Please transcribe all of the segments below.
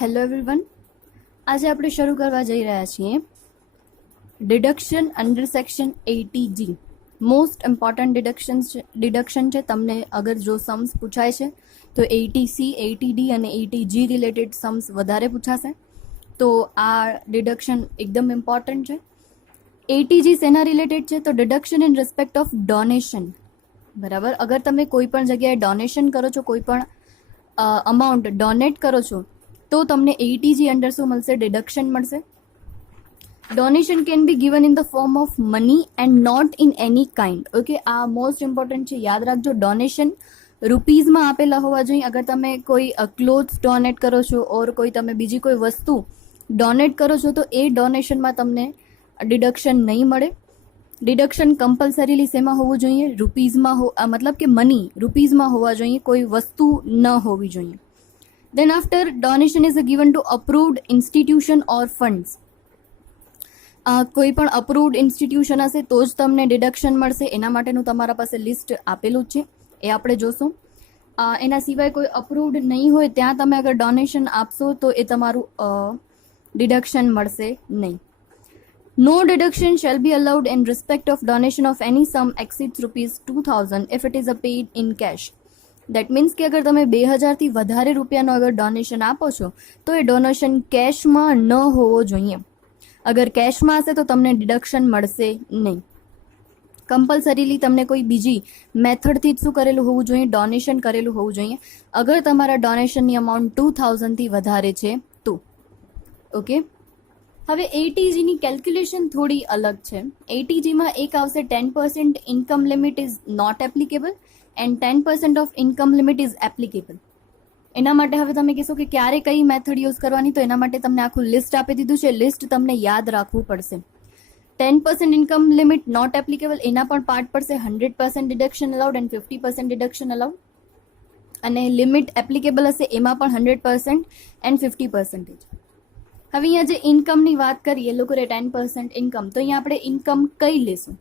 Hello everyone, આજે આપણે શરૂ કરવા જઈ રહ્યા છીએ deduction under section 80G. Most important deduction છે. તમને અગર જો સમ્સ પૂછાય છે તો 80C, 80D અને 80G રિલેટેડ સમ્સ વધારે પૂછાશે. તો આ ડિડક્શન એકદમ ઇમ્પોર્ટન્ટ છે. 80G શેના રિલેટેડ છે? તો deduction in respect of donation. બરાબર, અગર તમે કોઈ પણ જગ્યાએ ડોનેશન કરો છો, કોઈ પણ અમાઉન્ટ ડોનેટ કરો છો, તો તમને 80G અંડર શું મળશે? ડિડક્શન મળશે. Donation can be given in the form of money and not in any kind. Okay, આ મોસ્ટ ઇમ્પોર્ટન્ટ છે, યાદ રાખજો. ડોનેશન રૂપીઝમાં આપેલા હોવા જોઈએ. અગર તમે કોઈ ક્લોથ્સ ડોનેટ કરો છો ઓર કોઈ તમે બીજી કોઈ વસ્તુ ડોનેટ કરો છો તો એ ડોનેશનમાં તમને ડિડક્શન નહીં મળે. ડિડક્શન કમ્પલસરીલી શેમાં હોવું જોઈએ? રૂપીઝમાં મતલબ કે મની રૂપીઝમાં હોવા જોઈએ, કોઈ વસ્તુ ન હોવી જોઈએ. Then after donation is given to approved institution or funds. કોઈ પણ અપ્રુવડ ઇન્સ્ટિટ્યુશન હશે તો જ તમને ડિડક્શન મળશે. એના માટેનું તમારા પાસે લિસ્ટ આપેલું જ છે, એ આપણે જોશું. એના સિવાય કોઈ અપ્રુવડ નહીં હોય ત્યાં તમે અગર ડોનેશન આપશો તો એ તમારું ડિડક્શન મળશે નહીં. No deduction shall be allowed in respect of donation of any sum exceeds ₹2,000 if it is paid in cash. That means કે અગર તમે 2000થી વધારે રૂપિયાનો અગર ડોનેશન આપો છો તો એ ડોનેશન કેશમાં ન હોવો જોઈએ. અગર કેશમાં હશે તો તમને ડિડક્શન મળશે નહીં. કમ્પલસરીલી તમને કોઈ બીજી મેથડથી જ શું કરેલું હોવું જોઈએ? ડોનેશન કરેલું હોવું જોઈએ. અગર તમારા ડોનેશનની અમાઉન્ટ 2000થી વધારે છે તો. ઓકે, હવે 80Gની કેલ્ક્યુલેશન થોડી અલગ છે. 80Gમાં એક આવશે 10% income limit is not applicable and 10% of income limit is applicable. એના માટે હવે તમે કહેશો કે ક્યારે કઈ મેથડ યુઝ કરવાની, તો એના માટે તમને આખું લિસ્ટ આપી દીધું છે. લિસ્ટ તમને યાદ રાખવું પડશે. 10% ઇન્કમ લિમિટ નોટ એપ્લિકેબલ, એના પણ પાર્ટ પડશે. 100% deduction allowed and 50% deduction allowed. અને લિમિટ એપ્લિકેબલ હશે એમાં પણ 100% એન્ડ 50%. હવે અહીંયા જે ઇન્કમની વાત કરીએ, એ લોકોએ 10% ઇન્કમ, તો અહીંયા આપણે ઇન્કમ કઈ લેશું?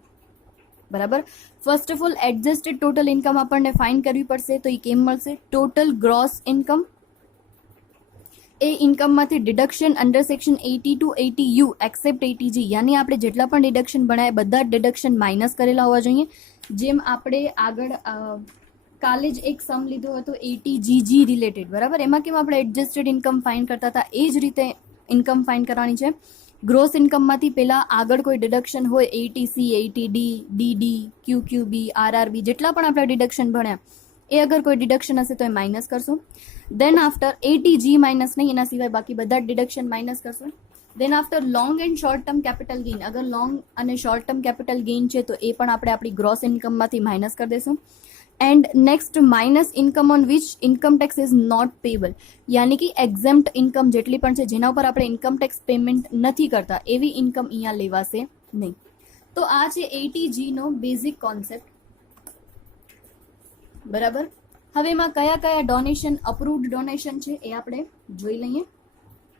બરાબર, first of all adjusted total income આપણને ફાઇન્ડ કરવી પડશે. તો એ કેમ મળશે? Total gross income. એ ઇન્કમમાંથી deduction under section 80 to 80U except 80G, યાની આપણે જેટલા પણ ડિડક્શન ભણાય બધા જ ડિડક્શન માઇનસ કરેલા હોવા જોઈએ. જેમ આપણે આગળ કાલે જ એક સમ લીધો હતો 80GG રિલેટેડ, બરાબર, એમાં કેમ આપણે એડજસ્ટેડ ઇન્કમ ફાઇન્ડ કરતા હતા, એ જ રીતે ઇન્કમ ફાઇન્ડ કરવાની છે. ગ્રોસ ઇન્કમમાંથી પહેલાં આગળ કોઈ ડિડક્શન હોય 80C, 80D, DD, QQB, RRB, જેટલા પણ આપણે ડિડક્શન ભણ્યા એ અગર કોઈ ડિડક્શન હશે તો એ માઇનસ કરશું. દેન આફ્ટર 80G માઇનસ નહીં, એના સિવાય બાકી બધા જ ડિડક્શન માઇનસ કરશું. Then after long and short term capital gain. અગર લોંગ અને શોર્ટ ટર્મ કેપિટલ ગેઇન છે તો એ પણ આપણે આપણી ગ્રોસ ઇન્કમમાંથી માઇનસ કરી દઈશું. And next minus income on which income tax is not payable, યાની કે એક્ઝેમ્પ્ટ ઇન્કમ જેટલી પણ છે જેના ઉપર આપણે ઇન્કમ ટેક્સ પેમેન્ટ નથી કરતા એવી ઇન્કમ અહીંયા લેવાશે નહીં. તો આ છે 80Gનો બેઝિક કોન્સેપ્ટ. બરાબર, હવે એમાં કયા કયા ડોનેશન અપ્રુવડ ડોનેશન છે એ આપણે જોઈ લઈએ.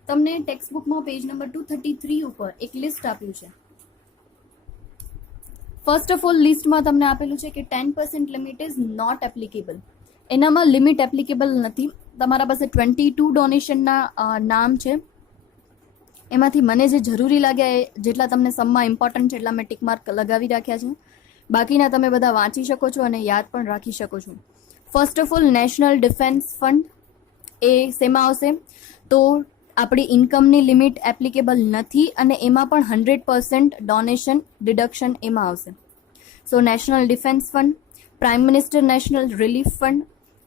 તમને ટેક્સ્ટબુકમાં પેજ નંબર 233 ઉપર એક લિસ્ટ આપ્યું છે. ફર્સ્ટ ઓફ ઓલ લિસ્ટમાં તમને આપેલું છે કે 10% લિમિટ ઇઝ નોટ એપ્લિકેબલ. એનામાં લિમિટ એપ્લિકેબલ નથી. તમારા પાસે 22 ડોનેશનના નામ છે. એમાંથી મને જે જરૂરી લાગ્યા એ જેટલા તમને સમમાં ઇમ્પોર્ટન્ટ છે એટલા મેં ટિક માર્ક લગાવી રાખ્યા છે. બાકીના તમે બધા વાંચી શકો છો અને યાદ પણ રાખી શકો છો. First of all national defence fund, એ શેમાં આવશે? તો આપણી ઇન્કમની લિમિટ એપ્લિકેબલ નથી અને એમાં પણ 100% ડોનેશન ડિડક્શન એમાં આવશે. So national defence fund, prime minister national relief fund,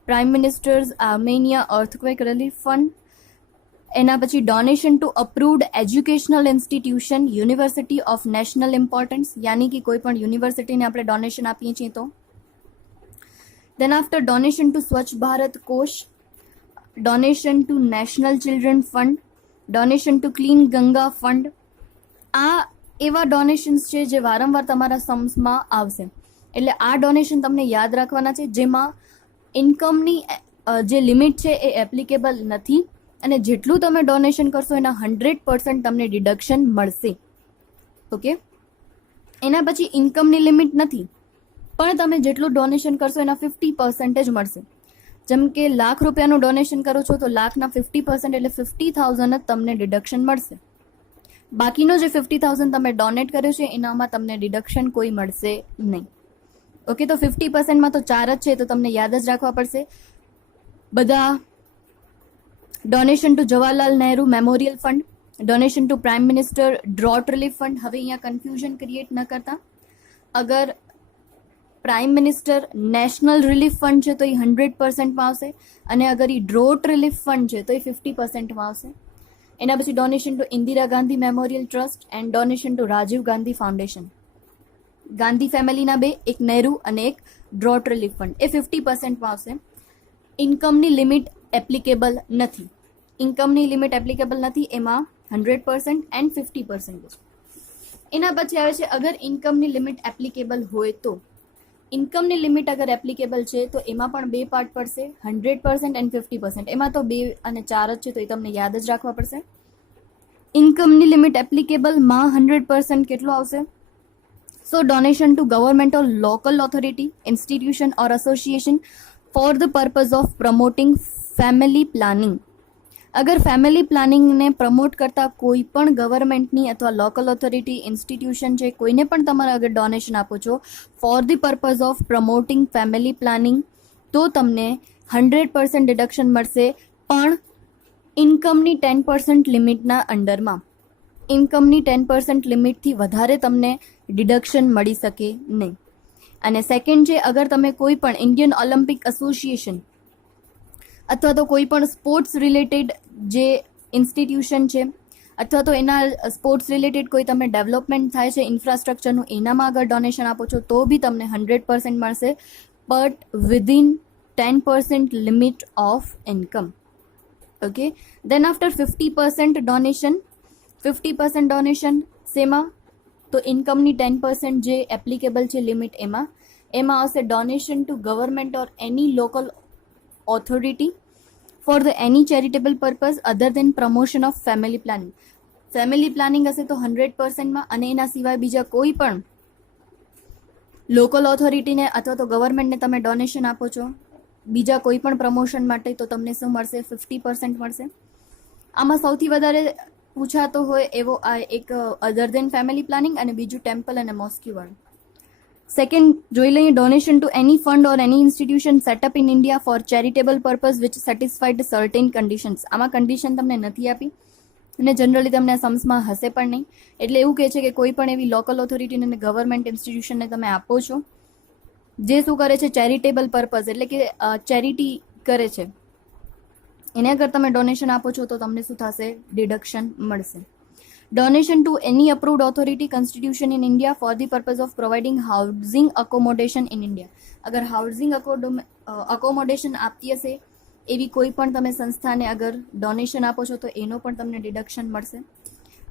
prime minister's Armenia earthquake relief fund. એના પછી donation to approved educational institution, university of national importance, યાની કે કોઈ પણ યુનિવર્સિટીને આપણે ડોનેશન આપીએ છીએ તો. Then after donation to Swachh Bharat Kosh, donation to national children fund, donation to clean Ganga fund. આ એવા ડોનેશન્સ છે જે વારંવાર તમારા સમ્સમાં આવશે. એટલે આ ડોનેશન તમને યાદ રાખવાના છે જેમાં ઇન્કમની જે લિમિટ છે એ એપ્લિકેબલ નથી અને જેટલું તમે ડોનેશન કરશો એના 100% તમને ડિડક્શન મળશે. ઓકે, એના પછી ઇન્કમની લિમિટ નથી પણ તમે જેટલું ડોનેશન કરશો એના 50% જ મળશે. જેમ કે લાખ રૂપિયાનું ડોનેશન કરો છો તો લાખના 50% એટલે 50,000 જ તમને ડિડક્શન મળશે. બાકીનો જે 50,000 તમે ડોનેટ કર્યો છે એનામાં તમને ડિડક્શન કોઈ મળશે નહીં. ઓકે, તો 50%માં તો 4 જ છે, તો તમને યાદ જ રાખવા પડશે બધા. Donation to Jawaharlal Nehru memorial fund, donation to prime minister drought relief fund. હવે અહીંયા કન્ફ્યુઝન ક્રિએટ ન કરતા. અગર prime minister national relief fund છે તો એ 100%માં આવશે, અને અગર એ ડ્રોટ રિલીફ ફંડ છે તો એ 50%માં આવશે. એના પછી donation to Indira Gandhi memorial trust and donation to Rajiv Gandhi foundation. Gandhi ફેમિલીના બે, એક નહેરુ અને એક ડ્રોટ રિલીફ ફંડ, એ 50%માં આવશે. ઇન્કમની લિમિટ એપ્લિકેબલ નથી. ઇન્કમની લિમિટ એપ્લિકેબલ નથી, એમાં 100% એન્ડ 50% છે. એના પછી આવે છે અગર ઇન્કમની લિમિટ એપ્લિકેબલ હોય તો. ઇન્કમની લિમિટ અગર એપ્લિકેબલ છે તો એમાં પણ બે પાર્ટ પડશે, 100% એન્ડ 50%. એમાં તો 2 અને 4 જ છે, તો એ તમને યાદ જ રાખવા પડશે. ઇન્કમની લિમિટ એપ્લિકેબલમાં 100% કેટલો આવશે? So donation to government or local authority, institution or association for the purpose of promoting family planning. અગર ફેમિલી પ્લાનિંગને પ્રમોટ કરતા કોઈ પણ ગવર્મેન્ટની અથવા લોકલ ઓથોરિટી, ઇન્સ્ટિટ્યુશન છે, કોઈને પણ તમારે અગર ડોનેશન આપો છો for the purpose of promoting family planning, તો તમને 100% ડિડક્શન મળશે, પણ ઇન્કમની 10% લિમિટના અંડરમાં. ઇન્કમની 10% લિમિટથી વધારે તમને ડિડક્શન મળી શકે નહીં. અને સેકન્ડ છે, અગર તમે કોઈ પણ ઇન્ડિયન ઓલિમ્પિક એસોસિએશન અથવા તો કોઈ પણ સ્પોર્ટ્સ રિલેટેડ જે ઇન્સ્ટિટ્યુશન છે, અથવા તો એના સ્પોર્ટ્સ રિલેટેડ કોઈ તમે ડેવલપમેન્ટ થાય છે ઇન્ફ્રાસ્ટ્રક્ચરનું, એનામાં અગર ડોનેશન આપો છો તો બી તમને 100% મળશે, but within 10% limit of income. Okay, then after 50% donation. 50% donation શેમાં? તો ઇન્કમની 10% જે એપ્લિકેબલ છે લિમિટ, એમાં આવશે donation to government or any local authority for the any charitable purpose other than promotion of family planning. Family planning હશે તો 100%માં, અને એના સિવાય બીજા કોઈ પણ લોકલ ઓથોરિટીને અથવા તો ગવર્મેન્ટને તમે ડોનેશન આપો છો બીજા કોઈ પણ પ્રમોશન માટે, તો તમને શું મળશે? 50% મળશે. આમાં સૌથી વધારે પૂછાતો હોય એવો આ એક અધર દેન ફેમિલી પ્લાનિંગ, અને બીજું ટેમ્પલ અને મોસ્ક્યુવાળું. સેકન્ડ જોઈ લઈએ, donation to any fund or any institution setup in India for charitable purpose which satisfied certain conditions. આમાં કન્ડિશન તમને નથી આપી, અને જનરલી તમને આ સમ્સમાં હશે પણ નહીં. એટલે એવું કહે છે કે કોઈ પણ એવી લોકલ ઓથોરિટીને અને ગવર્મેન્ટ ઇન્સ્ટિટ્યુશનને તમે આપો છો જે શું કરે છે? ચેરિટેબલ પર્પઝ, એટલે કે ચેરિટી કરે છે, એને અગર તમે ડોનેશન આપો છો તો તમને શું થશે? ડિડક્શન મળશે. Donation to any approved authority constitution in India for the purpose of providing housing accommodation in India. અગર હાઉસિંગ અકોમોડેશન આપતી હશે એવી કોઈ પણ તમે સંસ્થાને અગર ડોનેશન આપો છો તો એનો પણ તમને ડિડક્શન મળશે.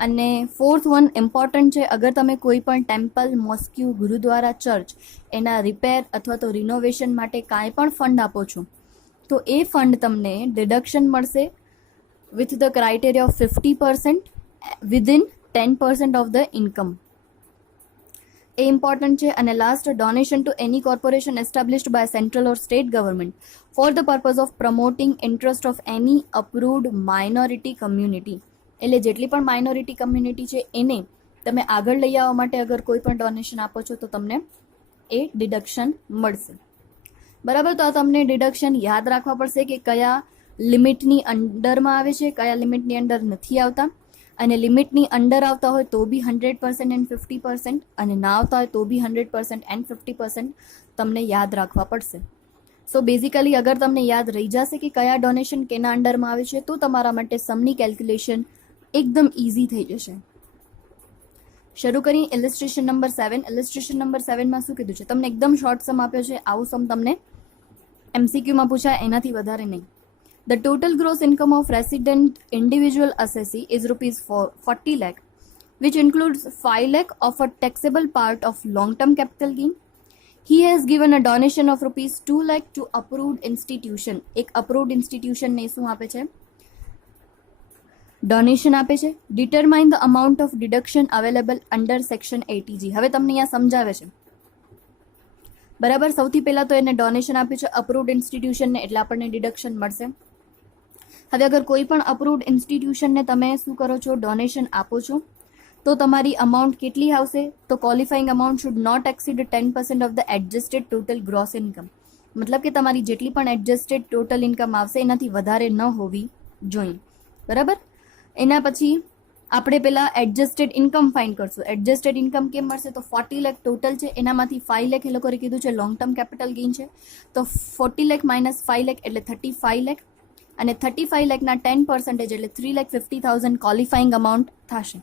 અને ફોર્થ વન ઇમ્પોર્ટન્ટ છે, અગર તમે કોઈ પણ ટેમ્પલ, મોસ્ક્યુ, ગુરુદ્વારા, ચર્ચ એના રિપેર અથવા તો રિનોવેશન માટે કાંઈ પણ ફંડ આપો છો તો એ ફંડ તમને ડિડક્શન મળશે with the criteria of 50% within 10% of the income. એ ઇમ્પોર્ટન્ટ છે. અને last, donation to any corporation established by central or state government for the purpose of promoting interest of any approved minority community. એટલે જેટલી પણ minority community છે એને તમે આગળ લઈ આવવા માટે અગર કોઈ પણ ડોનેશન આપો છો તો તમને એ ડિડક્શન મળશે. બરાબર, તો આ તમને ડિડક્શન યાદ રાખવા પડશે કે કયા લિમિટની અંડરમાં આવે છે, કયા લિમિટની અંડર નથી આવતા. અને લિમિટની અંડર આવતા હોય તો બી 100% એન્ડ 50%, અને ના આવતા હોય તો બી 100% એન્ડ 50% તમને યાદ રાખવા પડશે. સો બેઝિકલી અગર તમને યાદ રહી જશે કે કયા ડોનેશન કેના અંડરમાં આવે છે તો તમારા માટે સમની કેલ્ક્યુલેશન એકદમ ઇઝી થઈ જશે. શરૂ કરીએ ઇલિસ્ટ્રેશન નંબર 7. ઇલિસ્ટ્રેશન નંબર 7માં શું કીધું છે? તમને એકદમ શોર્ટ સમ આપ્યો છે. આવું સમ તમને MCQમાં પૂછાય, એનાથી વધારે નહીં. The total gross income of resident individual assessee is rupees 40 lakh, which includes 5 lakh of a taxable part of long-term capital gain. He has given a donation of rupees 2 lakh to approved institution. એક approved institution ને શું આપે છે? Donation આપે છે. Determine the amount of deduction available under section 80G. હવે તમને અહીંયા સમજાવે છે બરાબર. સૌથી પહેલાં તો એને ડોનેશન આપ્યું છે અપ્રુવડ ઇન્સ્ટિટ્યુશનને, એટલે આપણને ડિડક્શન મળશે. હવે અગર કોઈ પણ અપ્રુવડ ઇન્સ્ટિટ્યુશનને તમે શું કરો છો, ડોનેશન આપો છો, તો તમારી અમાઉન્ટ કેટલી આવશે? તો qualifying amount should not exceed 10% of the adjusted total gross income. મતલબ કે તમારી જેટલી પણ એડજસ્ટેડ ટોટલ ઇન્કમ આવશે એનાથી વધારે ન હોવી જોઈએ. બરાબર. એના પછી આપણે પહેલાં એડજસ્ટેડ ઇન્કમ ફાઇન્ડ કરશું. એડજસ્ટેડ ઇન્કમ કેમ મળશે? તો 40 લાખ ટોટલ છે, એનામાંથી 5 લાખ એ લોકોએ કીધું છે લોંગ ટર્મ કેપિટલ ગેઇન છે, તો 40 લાખ માઇનસ 5 લાખ એટલે 35 લાખ, અને 35 લાખના 10% એટલે 3,50,000 ક્વોલિફાઈંગ અમાઉન્ટ થશે.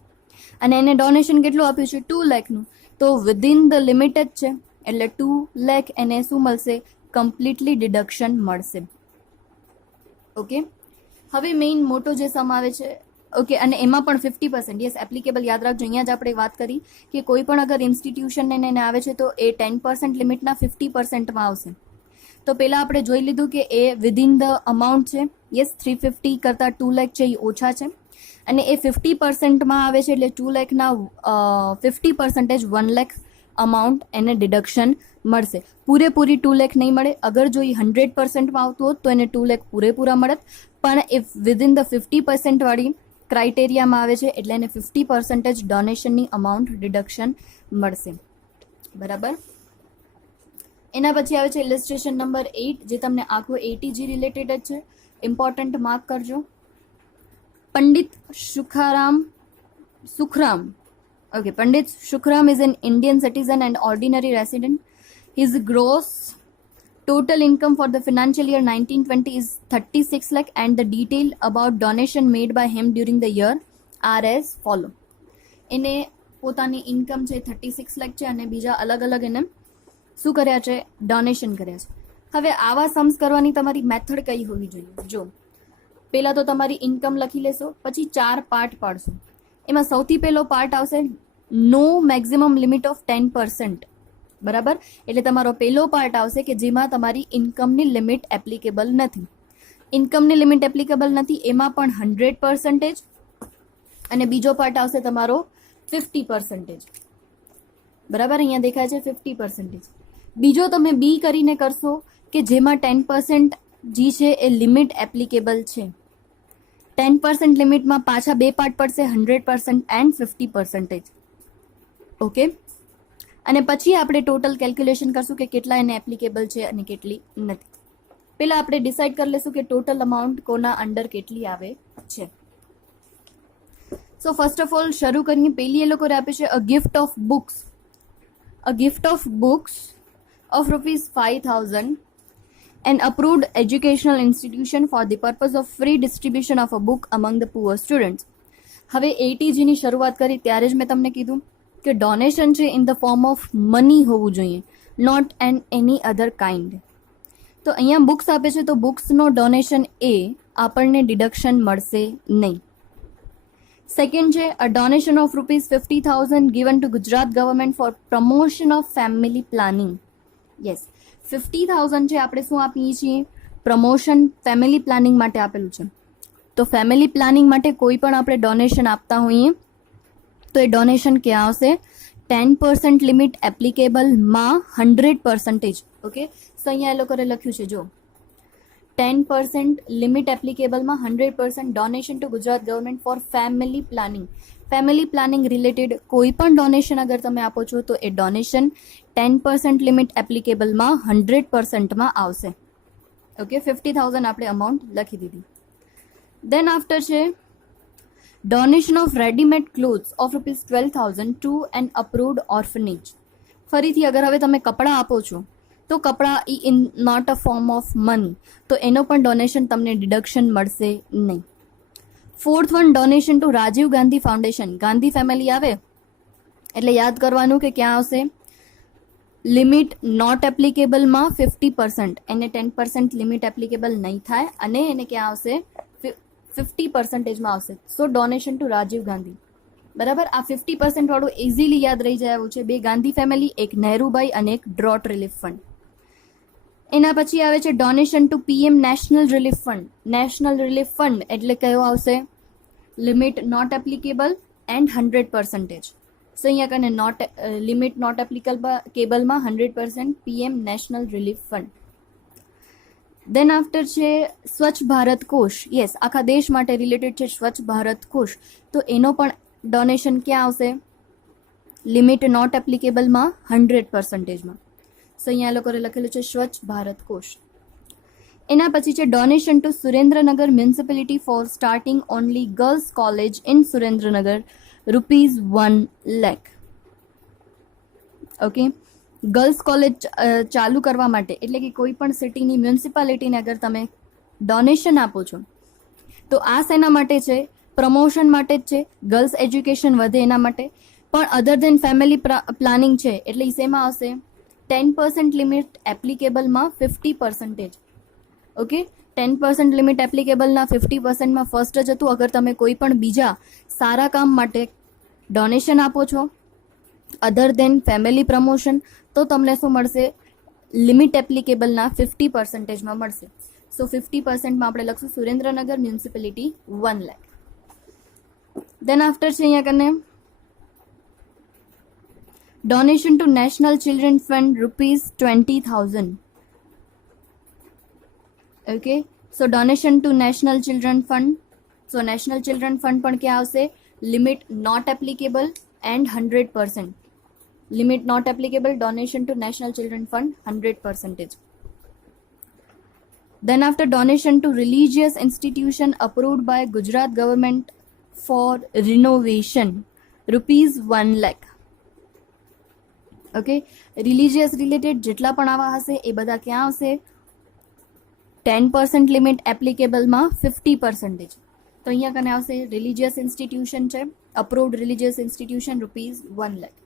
અને એને ડોનેશન કેટલું આપ્યું છે? 2 લાખનું. તો વિધિન ધ લિમિટ જ છે, એટલે 2 લાખ એને શું મળશે? કમ્પ્લીટલી ડિડક્શન મળશે. ઓકે. હવે મેઇન મોટો જે સમ આવે છે, ઓકે, અને એમાં પણ 50%, યસ એપ્લિકેબલ, યાદ રાખજો. અહીંયા જ આપણે વાત કરી કે કોઈ પણ અગર ઇન્સ્ટિટ્યુશનને એને આવે છે તો એ 10% લિમિટના 50%માં આવશે. તો પહેલાં આપણે જોઈ લીધું કે એ વિધિન ધ અમાઉન્ટ છે, યસ 350 કરતાં 2 લાખ છે એ ઓછા છે, અને એ 50%માં આવે છે, એટલે 2 લાખના 50% 1 લાખ અમાઉન્ટ એને ડિડક્શન મળશે. પૂરેપૂરી 2 લાખ નહીં મળે. અગર જો એ 100%માં આવતું હોત તો એને 2 લાખ પૂરેપૂરા મળત, પણ એ વિધિન ધ 50% વાળી ક્રાઇટેરિયામાં આવે છે, એટલે એને 50% ડોનેશનની અમાઉન્ટ ડિડક્શન મળશે. બરાબર. એના પછી આવે છે ઇલિસ્ટ્રેશન નંબર 8, જે તમને આખો ATG રિલેટેડ જ છે. ઇમ્પોર્ટન્ટ માર્ક કરજો. Pandit Sukhram. Okay, Pandit Shukram is an Indian citizen and ordinary resident. His gross total income for the financial year 1920 is 36 lakh, and the detail about donation made by him during the year are as follow. એને પોતાની income છે 36 લાખ છે, અને બીજા અલગ અલગ એને શું કર્યા છે? ડોનેશન કર્યા છે. હવે આવા સમ્સ કરવાની તમારી મેથડ કઈ હોવી જોઈએ? જો પહેલાં તો તમારી ઇન્કમ લખી લેશો, પછી 4 પાર્ટ પાડશો. એમાં સૌથી પહેલો પાર્ટ આવશે નો મેક્સિમમ લિમિટ ઓફ 10%. બરાબર. એટલે તમારો પહેલો પાર્ટ આવશે કે જેમાં તમારી ઇન્કમની લિમિટ એપ્લિકેબલ નથી. ઇન્કમની લિમિટ એપ્લિકેબલ નથી એમાં પણ 100%, અને બીજો પાર્ટ આવશે તમારો 50%. બરાબર. અહીંયા દેખાય છે 50%. બીજો તમે બી કરીને કરશો કે જેમાં 10% જે છે એ લિમિટ એપ્લિકેબલ છે. 10% લિમિટમાં પાછા 2 પાર્ટ પડશે, 100% એન્ડ 50%. ઓકે. અને પછી આપણે ટોટલ કેલ્ક્યુલેશન કરશું કે કેટલા એને એપ્લિકેબલ છે અને કેટલી નથી. પહેલાં આપણે ડિસાઇડ કરી લેશું કે ટોટલ અમાઉન્ટ કોના અંડર કેટલી આવે છે. સો ફર્સ્ટ ઓફ ઓલ શરૂ કરીએ. પહેલી એ લોકો આપે છે અ gift of books of ₹5,000 an approved educational institution for the purpose of free distribution of a book among the poor students. હવે ATGની શરૂઆત કરી ત્યારે જ મેં તમને કીધું કે ડોનેશન છે in the form of money હોવું જોઈએ, not and any other kind. તો અહીંયા બુક્સ આપે છે તો બુક્સનો ડોનેશન એ આપણને ડિડક્શન મળશે નહીં. સેકન્ડ છે a donation of ₹50,000 given to Gujarat government for promotion of family planning. Yes, 50,000 છે આપણે શું આપીએ છીએ? પ્રમોશન ફેમિલી પ્લાનિંગ માટે આપેલું છે. તો ફેમિલી પ્લાનિંગ માટે કોઈ પણ આપણે ડોનેશન આપતા હોઈએ તો એ ડોનેશન ક્યાં આવશે? 10% લિમિટ એપ્લિકેબલમાં 100%. ઓકે. સો અહીંયા એ લોકોએ લખ્યું છે, જો 10% લિમિટ એપ્લિકેબલમાં 100% donation to Gujarat government for family planning. Family planning related કોઈ પણ ડોનેશન અગર તમે આપો છો તો એ ડોનેશન 10% લિમિટ એપ્લિકેબલમાં 100%માં આવશે. ઓકે. 50,000 આપણે અમાઉન્ટ લખી દીધી. દેન આફ્ટર છે donation of readymade clothes of ₹12,000 to an approved orphanage. ફરીથી અગર હવે તમે કપડાં આપો છો તો કપડાં in not a form of money, તો એનો પણ ડોનેશન તમને ડિડક્શન મળશે નહીં. Fourth one donation to Rajiv Gandhi foundation. Gandhi family આવે એટલે યાદ કરવાનું કે ક્યાં આવશે? લિમિટ નોટ એપ્લિકેબલમાં 50%, એને 10% લિમિટ એપ્લિકેબલ નહીં થાય, અને એને ક્યાં આવશે? 50%માં આવશે. So donation to Rajiv Gandhi. બરાબર. આ 50% વાળું ઇઝીલી યાદ રહી જાય એવું છે. 2 ગાંધી ફેમિલી, એક નહેરુભાઈ અને એક ડ્રોટ રિલીફ ફંડ. એના પછી આવે છે donation to PM national relief fund. National relief fund એટલે કયો આવશે? Limit not applicable and 100%. So અહીંયા કને લિમિટ નોટ એપ્લિકેબલમાં 100% PM national relief fund. Then after છે સ્વચ્છ ભારત કોષ. યસ, આખા દેશ માટે રિલેટેડ છે સ્વચ્છ ભારત કોષ. તો એનો પણ ડોનેશન ક્યાં આવશે? Limit not એપ્લિકેબલમાં 100%માં. સો અહીંયા લોકોએ લખેલું છે સ્વચ્છ ભારત કોષ. એના પછી છે donation to Surendranagar municipality for starting only girls college in Surendranagar ₹1 lakh. Okay, girls college ચાલુ કરવા માટે, એટલે કે કોઈ પણ સિટીની મ્યુનિસિપાલિટીને અગર તમે ડોનેશન આપો છો તો આ શેના માટે છે? પ્રમોશન માટે જ છે, ગર્લ્સ એજ્યુકેશન વધે એના માટે. પણ અધર દેન ફેમિલી પ્લાનિંગ છે, એટલે એ શેમાં આવશે? 10% લિમિટ એપ્લિકેબલમાં 50%. ઓકે, 10% લિમિટ એપ્લિકેબલના 50%માં ફર્સ્ટ જ હતું. અગર તમે કોઈ પણ બીજા સારા કામ માટે ડોનેશન આપો છો અધર દેન ફેમિલી પ્રમોશન, તો તમને શું મળશે? લિમિટ એપ્લિકેબલના 50%માં મળશે. સો 50%માં આપણે લખશું Surendranagar municipality 1 lakh. Then after છે અહીંયા કને donation to national children fund ₹20,000. Okay, so donation to national children fund. So national children fund પણ ક્યાં આવશે? Limit not applicable and 100%. Limit not applicable, donation to national children fund 100%. Then after donation to religious institution approved by Gujarat government for renovation ₹1 lakh. Okay, religious related જેટલા પણ આવા હશે એ બધા ક્યાં આવશે? 10% લિમિટ એપ્લિકેબલમાં 50%. તો અહીંયા કને આવશે રિલિજિયસ ઇન્સ્ટિટ્યુશન છે, approved religious institution ₹1 lakh.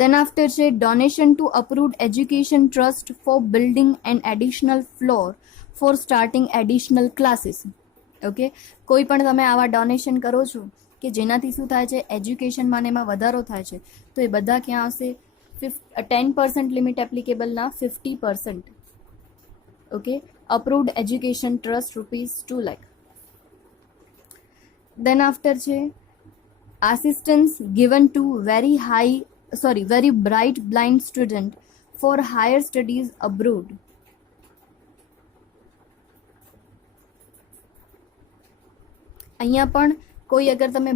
Then after છે donation to approved education trust for building an additional floor for starting additional classes. Okay, કોઈ પણ તમે આવા ડોનેશન કરો છો કે જેનાથી શું થાય છે? એજ્યુકેશનમાં એમાં વધારો થાય છે, તો એ બધા ક્યાં આવશે? 10% લિમિટ એપ્લિકેબલના 50%. Okay, approved education trust ₹2 lakh. Then after છે assistance given to very bright blind student for higher studies abroad. અહીંયા પણ કોઈ અગર તમે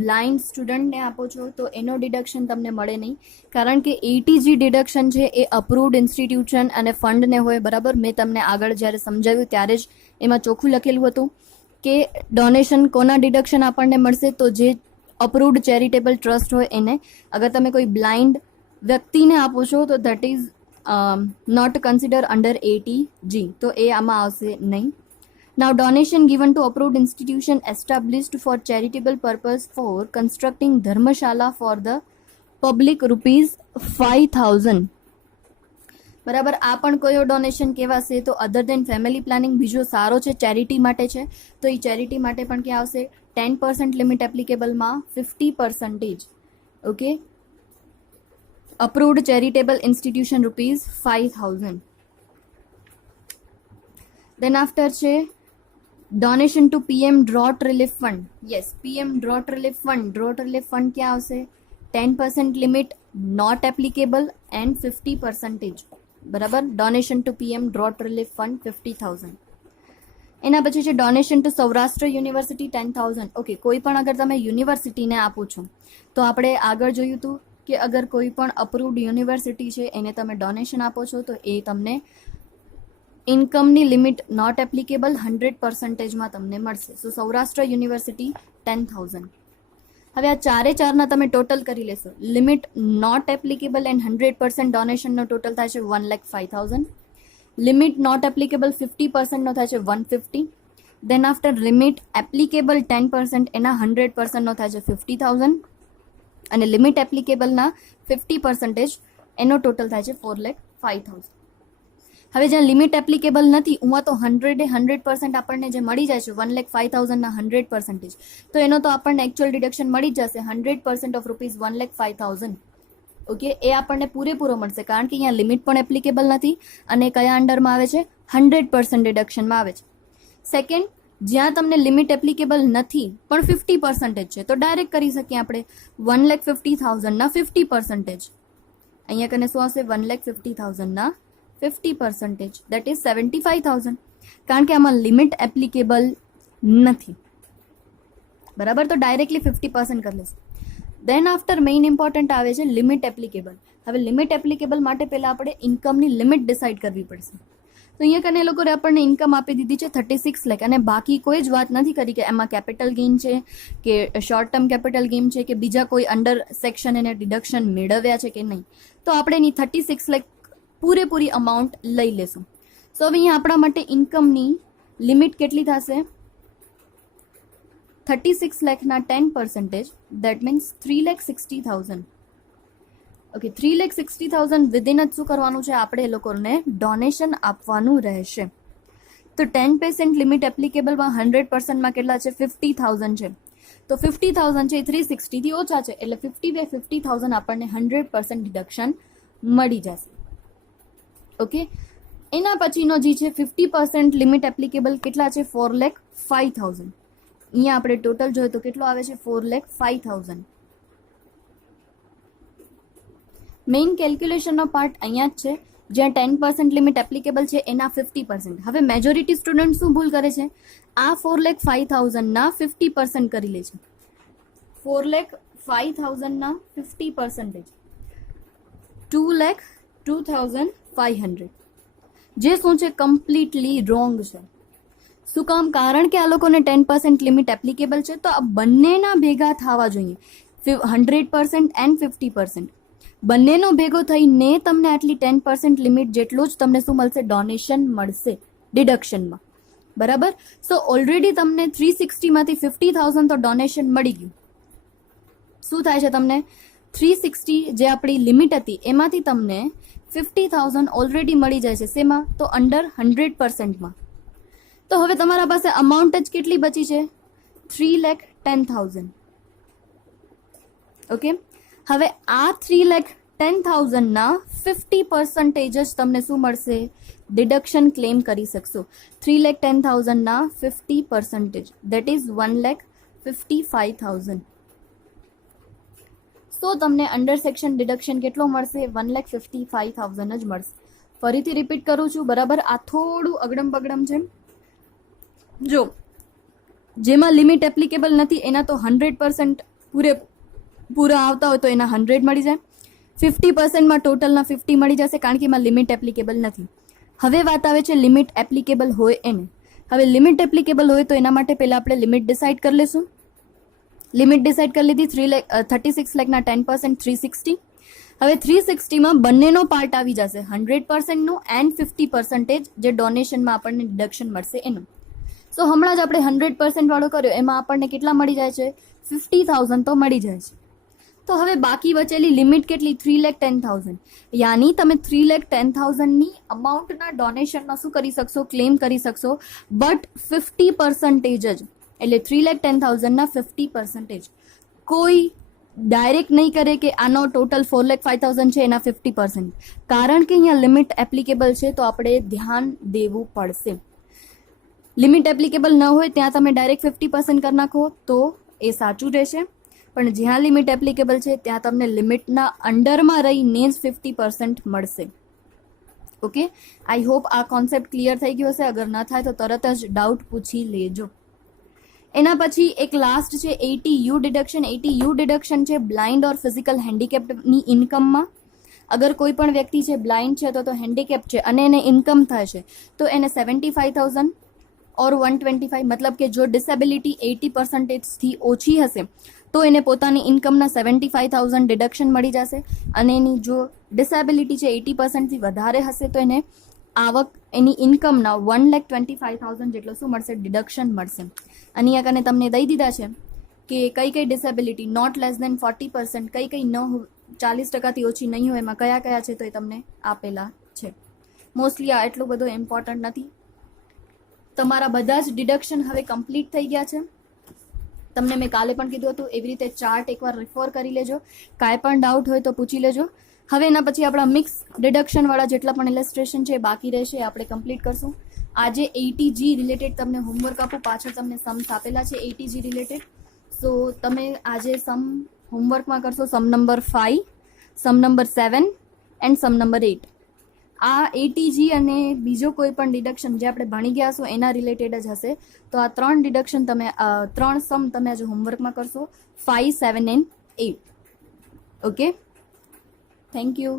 બ્લાઇન્ડ સ્ટુડન્ટને આપો છો તો એનો ડિડક્શન તમને મળે નહીં, કારણ કે 80G ડિડક્શન છે એ અપ્રુવડ ઇન્સ્ટિટ્યુશન અને ફંડને હોય. બરાબર, મેં તમને આગળ જ્યારે સમજાવ્યું ત્યારે જ એમાં ચોખ્ખું લખેલું હતું કે ડોનેશન કોના ડિડક્શન આપણને મળશે? તો જે અપ્રુવડ ચેરિટેબલ ટ્રસ્ટ હોય એને. અગર તમે કોઈ બ્લાઇન્ડ વ્યક્તિને આપો છો તો that is not consider under 80G, તો એ આમાં આવશે નહીં. Now donation given to approved institution established for charitable purpose for constructing dharmashala for the public ₹5,000. બરાબર, આ પણ કયો ડોનેશન કહેવાશે? તો અધર દેન ફેમિલી પ્લાનિંગ બીજો સારો છે, ચેરિટી માટે છે, તો એ ચેરિટી માટે પણ ક્યાં આવશે? 10% લિમિટ એપ્લિકેબલમાં 50%. Okay, approved charitable institution ₹5,000. Then after છે donation to PM drought relief fund. Yes, PM drought relief fund. Drought relief fund ક્યાં આવશે? 10% લિમિટ નોટ એપ્લિકેબલ એન્ડ 50%. બરાબર, donation to PM drought relief fund 50,000. એના પછી છે donation to Saurashtra university 10,000. Okay, કોઈ પણ અગર તમે યુનિવર્સિટીને આપો છો તો આપણે આગળ જોયું હતું કે અગર કોઈ પણ અપ્રુવડ યુનિવર્સિટી છે એને તમે ડોનેશન આપો છો તો એ તમને ઇન્કમની લિમિટ નોટ એપ્લિકેબલ 100%માં તમને મળશે. So Saurashtra university 10,000. હવે આ ચારના તમે ટોટલ કરી લેશો. લિમિટ નોટ એપ્લિકેબલ એન્ડ 100% ડોનેશનનો ટોટલ થાય છે 1,05,000. લિમિટ નોટ એપ્લિકેબલ 50%નો થાય છે 150. દેન આફ્ટર લિમિટ એપ્લિકેબલ 10% એના 100%નો થાય છે 50,000. અને લિમિટ એપ્લિકેબલના 50% એનો ટોટલ થાય છે 4,05,000. હવે જ્યાં લિમિટ એપ્લિકેબલ નથી ઉમાં તો 100% આપણને જે મળી જાય છે 1,05,000ના 100%, તો એનો તો આપણને એકચ્યુઅલ ડિડક્શન મળી જ જશે 100% ઓફ ₹1,05,000. ઓકે, એ આપણને પૂરેપૂરો મળશે કારણ કે અહીંયા લિમિટ પણ એપ્લિકેબલ નથી અને કયા અંડરમાં આવે છે? 100% ડિડક્શનમાં આવે છે. સેકન્ડ, જ્યાં તમને લિમિટ એપ્લિકેબલ નથી પણ 50% છે તો ડાયરેક્ટ કરી શકીએ આપણે 1,50,000 ના 50%. અહીંયા કને શું આવશે 1,50,000 ના 50%, દેટ ઇઝ 75,000, કારણ કે આમાં લિમિટ એપ્લિકેબલ નથી. બરાબર, તો ડાયરેક્ટલી 50% કરી લેશું. દેન આફ્ટર મેઇન ઇમ્પોર્ટન્ટ આવે છે લિમિટ એપ્લિકેબલ. હવે લિમિટ એપ્લિકેબલ માટે પહેલાં આપણે ઇન્કમની લિમિટ ડિસાઇડ કરવી પડશે. તો અહીંયા કને એ લોકોએ આપણને ઇન્કમ આપી દીધી છે 36 લાખ, અને બાકી કોઈ જ વાત નથી કરી કે એમાં કેપિટલ ગેઇન છે કે શોર્ટ ટર્મ કેપિટલ ગેઇન છે કે બીજા કોઈ અંડર સેક્શન એને ડિડક્શન મેળવ્યા છે કે નહીં. તો આપણે એની 36 લાખ પૂરેપૂરી અમાઉન્ટ લઈ લેશું. સો હવે અહીંયા આપણા માટે ઇન્કમની લિમિટ કેટલી થશે? 36 લાખના 10%, દેટ મીન્સ 3,60,000. ઓકે, 3,60,000 વિધિન જ શું કરવાનું છે? આપણે એ લોકોને ડોનેશન આપવાનું રહેશે. તો 10% લિમિટ એપ્લિકેબલમાં 100%માં કેટલા છે? 50,000 છે. તો 50,000 છે એ 360 થી ઓછા છે, એટલે 50/50,000 આપણને 100% ડિડક્શન મળી જશે. ઓકે, એના પછીનો જે છે 50% લિમિટ એપ્લિકેબલ કેટલા છે? 4,05,000. અહીંયા આપણે ટોટલ જોઈએ તો કેટલો આવે છે? 4,05,000. મેઇન કેલ્ક્યુલેશનનો પાર્ટ અહીંયા જ છે, જ્યાં 10% લિમિટ એપ્લિકેબલ છે એના 50%. હવે મેજોરિટી સ્ટુડન્ટ શું ભૂલ કરે છે? આ 4,05,000 ના 50% કરી લે છે. 4,05,000 ના 50%, 2,02,500, જે શું છે? કમ્પ્લીટલી રોંગ છે. શું કામ? કારણ કે આ લોકોને 10% લિમિટ એપ્લિકેબલ છે, તો આ બંનેના ભેગા થવા જોઈએ. 100% એન્ડ 50%, બંનેનો ભેગો થઈને તમને આટલી 10% લિમિટ જેટલું જ તમને શું મળશે? ડોનેશન મળશે ડિડક્શનમાં. બરાબર, સો ઓલરેડી તમને 360માંથી 50,000 તો ડોનેશન મળી ગયું. શું થાય છે? તમને 360 જે આપણી લિમિટ હતી એમાંથી તમને 50,000 ઓલરેડી મળી જાય છે. શેમાં? તો અંડર 100%માં. તો હવે તમારા પાસે અમાઉન્ટ જ કેટલી બચી છે? 3,10,000. ઓકે, હવે આ 3,10,000 ના 50% જ તમને શું મળશે? ડિડક્શન ક્લેમ કરી શકશો. 3,10,000 ના 50%, દેટ ઇઝ 1,55,000. સો તમને અંડર સેક્શન ડિડક્શન કેટલો મળશે? 1,55,000 જ મળશે. ફરીથી રિપીટ કરું છું, બરાબર? આ થોડું અગડમ બગડમ છે. જો જેમાં લિમિટ એપ્લિકેબલ નથી એના તો 100% પૂરા આવતા હોય તો એના 100 મળી જાય. 50%માં ટોટલના 50 મળી જશે, કારણ કે એમાં લિમિટ એપ્લિકેબલ નથી. હવે વાત આવે છે લિમિટ એપ્લિકેબલ હોય એને. હવે લિમિટ એપ્લિકેબલ હોય તો એના માટે પહેલાં આપણે લિમિટ ડિસાઇડ કરી લઈશું. લિમિટ ડિસાઇડ કરી લીધી. 36 લાખના 10% 360. હવે 360માં બંનેનો પાર્ટ આવી જશે, 100%નું એન્ડ 50% જે ડોનેશનમાં આપણને ડિડક્શન મળશે એનું. સો હમણાં જ આપણે 100% વાળો કર્યો, એમાં આપણને કેટલા મળી જાય છે? 50,000 તો મળી જાય છે. તો હવે બાકી બચેલી લિમિટ કેટલી? 3,10,000. યાની તમે 3,10,000ની અમાઉન્ટના ડોનેશનમાં શું કરી શકશો? ક્લેમ કરી શકશો, બટ 50% જ, એટલે 3,10,000ના 50%. કોઈ ડાયરેક્ટ નહીં કરે કે આનો ટોટલ 4,05,000 છે એના 50%, કારણ કે અહીંયા લિમિટ એપ્લિકેબલ છે તો આપણે ધ્યાન દેવું પડશે. લિમિટ એપ્લિકેબલ ન હોય ત્યાં તમે ડાયરેક્ટ 50% કરી નાખો તો એ સાચું રહેશે, પણ જ્યાં લિમિટ એપ્લિકેબલ છે ત્યાં તમને લિમિટના અંડરમાં રહીને જ 50% મળશે. ઓકે, આઈ હોપ આ કોન્સેપ્ટ ક્લિયર થઈ ગયો હશે. અગર ન થાય તો તરત જ ડાઉટ પૂછી લેજો. એના પછી એક લાસ્ટ છે 80U ડિડક્શન. 80U ડિડક્શન છે બ્લાઇન્ડ ઓર ફિઝિકલ હેન્ડીકેપ્ડની ઇન્કમમાં. અગર કોઈ પણ વ્યક્તિ છે બ્લાઇન્ડ છે તો હેન્ડીકેપ છે અને એને ઇન્કમ થાય છે તો એને 75,000 ઓર 125, મતલબ કે જો ડિસેબિલિટી 80%થી ઓછી હશે તો એને પોતાની ઇન્કમના 75,000 ડિડક્શન મળી જશે, અને એની જો ડિસેબિલિટી છે 80%થી વધારે હશે તો એને આવક એની ઇન્કમના 1,25,000 જેટલો શું મળશે? ડિડક્શન મળશે. અને અહીંયા કને તમને દઈ દીધા છે કે કઈ કઈ ડિસેબિલિટી નોટ લેસ દેન 40%, કઈ કઈ ન 40%થી ઓછી નહીં હોય, એમાં કયા કયા છે તો એ તમને આપેલા છે. મોસ્ટલી આ એટલું બધું ઇમ્પોર્ટન્ટ નથી. તમારા બધા જ ડિડક્શન હવે કમ્પ્લીટ થઈ ગયા છે. તમને મેં કાલે પણ કીધું હતું એવી રીતે ચાર્ટ એકવાર રિફર કરી લેજો. કાંઈ પણ ડાઉટ હોય તો પૂછી લેજો. હવે એના પછી આપણા મિક્સ ડિડક્શનવાળા જેટલા પણ ઇલસ્ટ્રેશન છે બાકી રહેશે આપણે કમ્પ્લીટ કરશું. આજે 80G રિલેટેડ તમને હોમવર્ક આપું, પાછળ તમને સમ્સ આપેલા છે 80G રિલેટેડ. સો તમે આજે સમ હોમવર્કમાં કરશો sum number 5, sum number 7 and sum number 8. આ 80G અને બીજો કોઈ પણ ડિડક્શન જે આપણે ભણી ગયા છો એના રિલેટેડ જ હશે. તો આ 3 ડિડક્શન તમે 3 સમ તમે આજે હોમવર્કમાં કરશો, 5, 7 એન્ડ 8. Okay, thank you.